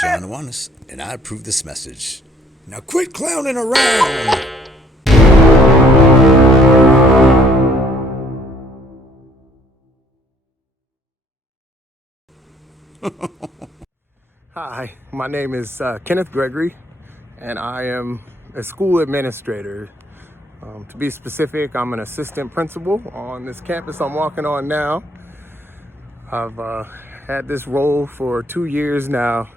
Sean Nuanes, and I approve this message. Now quit clowning around! Hi, my name is Kenneth Gregory, and I am a school administrator. To be specific, I'm an assistant principal on this campus I'm walking on now. I've had this role for 2 years now.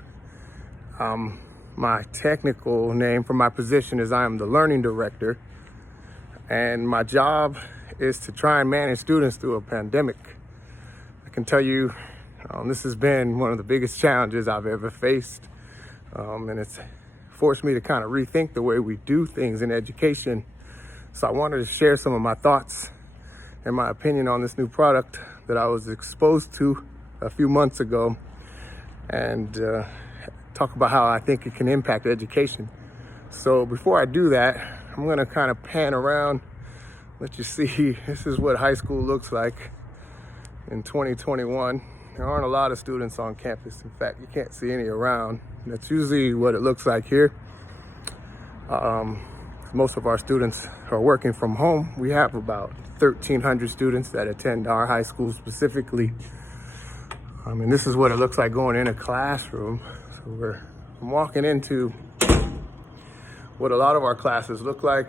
My technical name for my position is I am the learning director, and my job is to try and manage students through a pandemic. I can tell you this has been one of the biggest challenges I've ever faced, and it's forced me to kind of rethink the way we do things in education. So I wanted to share some of my thoughts and my opinion on this new product that I was exposed to a few months ago, and talk about how I think it can impact education. So before I do that, I'm gonna kind of pan around, let you see this is what high school looks like in 2021. There aren't a lot of students on campus. In fact, you can't see any around. That's usually what it looks like here. Most of our students are working from home. We have about 1,300 students that attend our high school specifically. And this is what it looks like going in a classroom. So I'm walking into what a lot of our classes look like.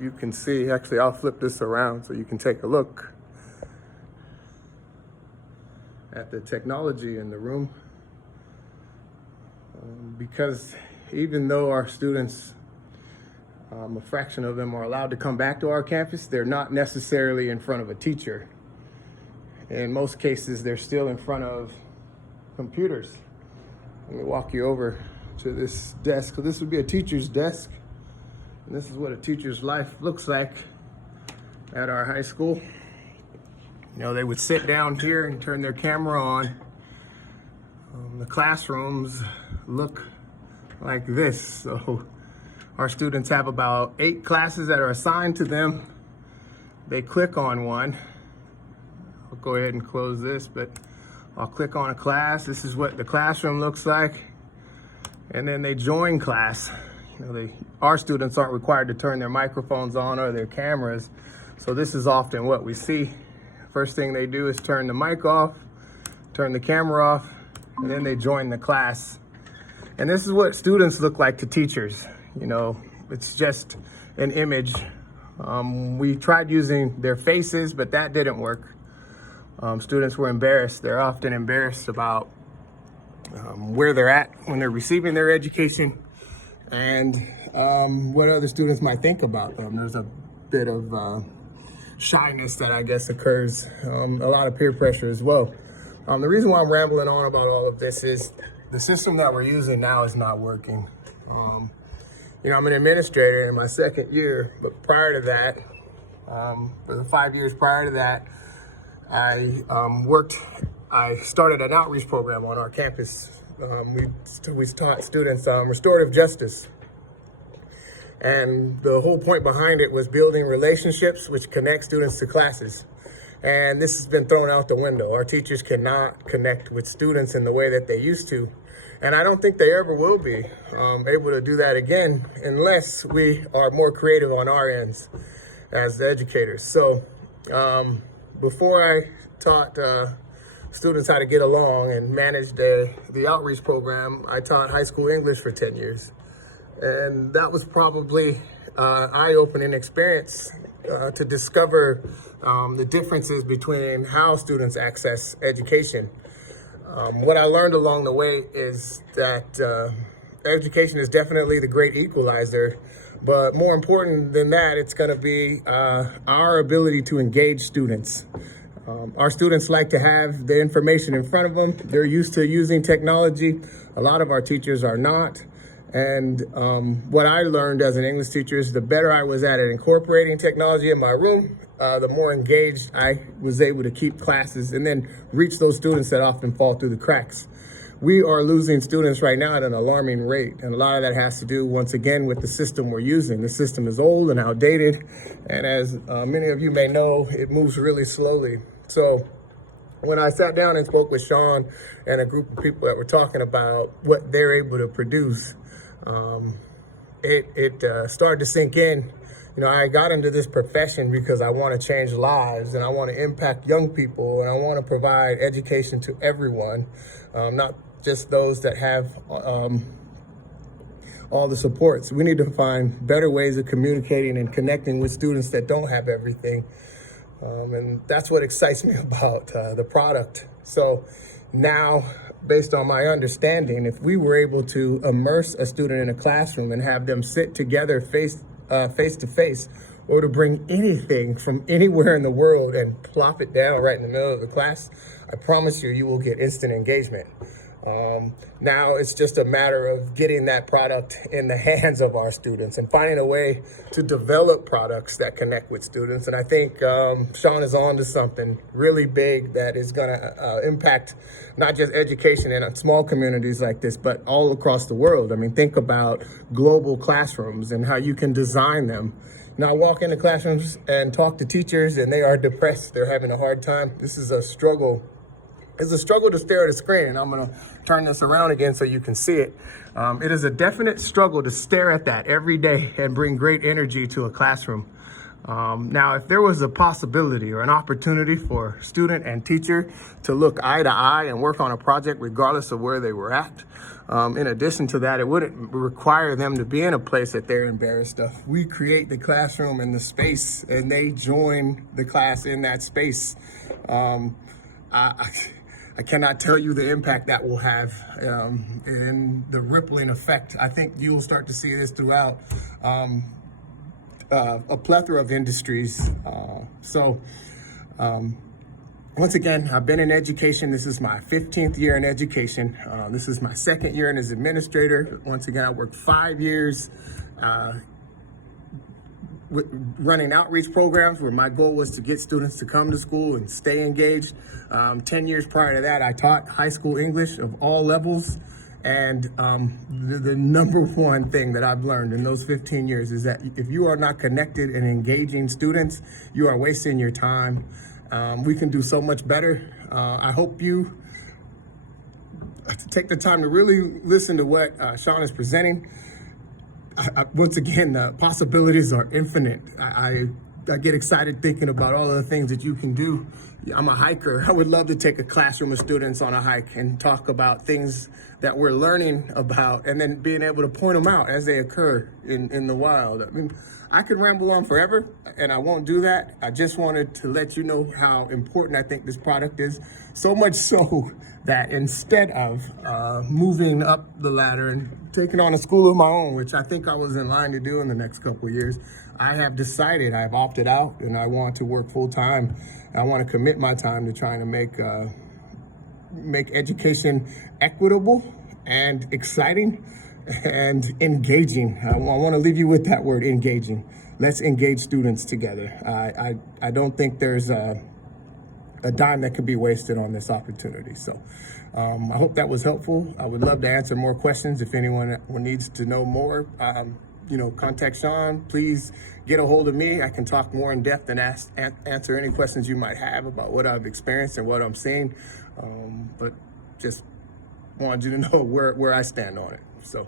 You can see, actually I'll flip this around so you can take a look at the technology in the room. Because even though our students, a fraction of them are allowed to come back to our campus, they're not necessarily in front of a teacher. In most cases, they're still in front of computers. Let me walk you over to this desk. So this would be a teacher's desk. And this is what a teacher's life looks like at our high school. You know, they would sit down here and turn their camera on. The classrooms look like this. So our students have about 8 classes that are assigned to them. They click on one. I'll go ahead and close this, but I'll click on a class. This is what the classroom looks like. And then they join class. You know, our students aren't required to turn their microphones on or their cameras. So this is often what we see. First thing they do is turn the mic off, turn the camera off, and then they join the class. And this is what students look like to teachers. You know, it's just an image. We tried using their faces, but that didn't work. Students were embarrassed. They're often embarrassed about where they're at when they're receiving their education, and what other students might think about them. There's a bit of shyness that I guess occurs, a lot of peer pressure as well. The reason why I'm rambling on about all of this is the system that we're using now is not working. You know, I'm an administrator in my 2nd year, but prior to that, for the 5 years prior to that, I started an outreach program on our campus. We taught students restorative justice. And the whole point behind it was building relationships which connect students to classes. And this has been thrown out the window. Our teachers cannot connect with students in the way that they used to. And I don't think they ever will be able to do that again unless we are more creative on our ends as the educators. So before I taught students how to get along and manage the outreach program, I taught high school English for 10 years. And that was probably an eye-opening experience to discover the differences between how students access education. What I learned along the way is that education is definitely the great equalizer, but more important than that, it's going to be our ability to engage students. Our students like to have the information in front of them. They're used to using technology. A lot of our teachers are not. And what I learned as an English teacher is the better I was at incorporating technology in my room, the more engaged I was able to keep classes and then reach those students that often fall through the cracks. We are losing students right now at an alarming rate. And a lot of that has to do, once again, with the system we're using. The system is old and outdated. And as many of you may know, it moves really slowly. So when I sat down and spoke with Sean and a group of people that were talking about what they're able to produce, it started to sink in. You know, I got into this profession because I want to change lives and I want to impact young people and I want to provide education to everyone, not just those that have all the supports. We need to find better ways of communicating and connecting with students that don't have everything. And that's what excites me about the product. So now, based on my understanding, if we were able to immerse a student in a classroom and have them sit together face to face, or to bring anything from anywhere in the world and plop it down right in the middle of the class, I promise you, you will get instant engagement. Now it's just a matter of getting that product in the hands of our students and finding a way to develop products that connect with students. And I think Sean is on to something really big that is going to impact not just education in small communities like this, but all across the world. I mean, think about global classrooms and how you can design them. Now, I walk into classrooms and talk to teachers and they are depressed. They're having a hard time. This is a struggle. It's a struggle to stare at a screen, and I'm going to turn this around again so you can see it. It is a definite struggle to stare at that every day and bring great energy to a classroom. Now, if there was a possibility or an opportunity for student and teacher to look eye to eye and work on a project regardless of where they were at, in addition to that, it wouldn't require them to be in a place that they're embarrassed of. We create the classroom and the space, and they join the class in that space. I cannot tell you the impact that will have and the rippling effect. I think you'll start to see this throughout a plethora of industries. Once again, I've been in education. This is my 15th year in education. This is my second year as administrator. Once again, I worked 5 years running outreach programs where my goal was to get students to come to school and stay engaged. 10 years prior to that, I taught high school English of all levels. And the number one thing that I've learned in those 15 years is that if you are not connected and engaging students, you are wasting your time. We can do so much better. I hope you take the time to really listen to what Sean is presenting. Once again, the possibilities are infinite. I get excited thinking about all of the things that you can do. I'm a hiker. I would love to take a classroom of students on a hike and talk about things that we're learning about and then being able to point them out as they occur in the wild. I mean, I could ramble on forever and I won't do that. I just wanted to let you know how important I think this product is. So much so that instead of moving up the ladder and taking on a school of my own, which I think I was in line to do in the next couple of years, I have decided, I've opted out and I want to work full time. I want to commit my time to trying to make education equitable and exciting and engaging. I want to leave you with that word, engaging. Let's engage students together. I don't think there's a dime that could be wasted on this opportunity. So I hope that was helpful. I would love to answer more questions if anyone needs to know more. Contact Sean. Please get a hold of me. I can talk more in depth and answer any questions you might have about what I've experienced and what I'm seeing. But just wanted you to know where I stand on it. So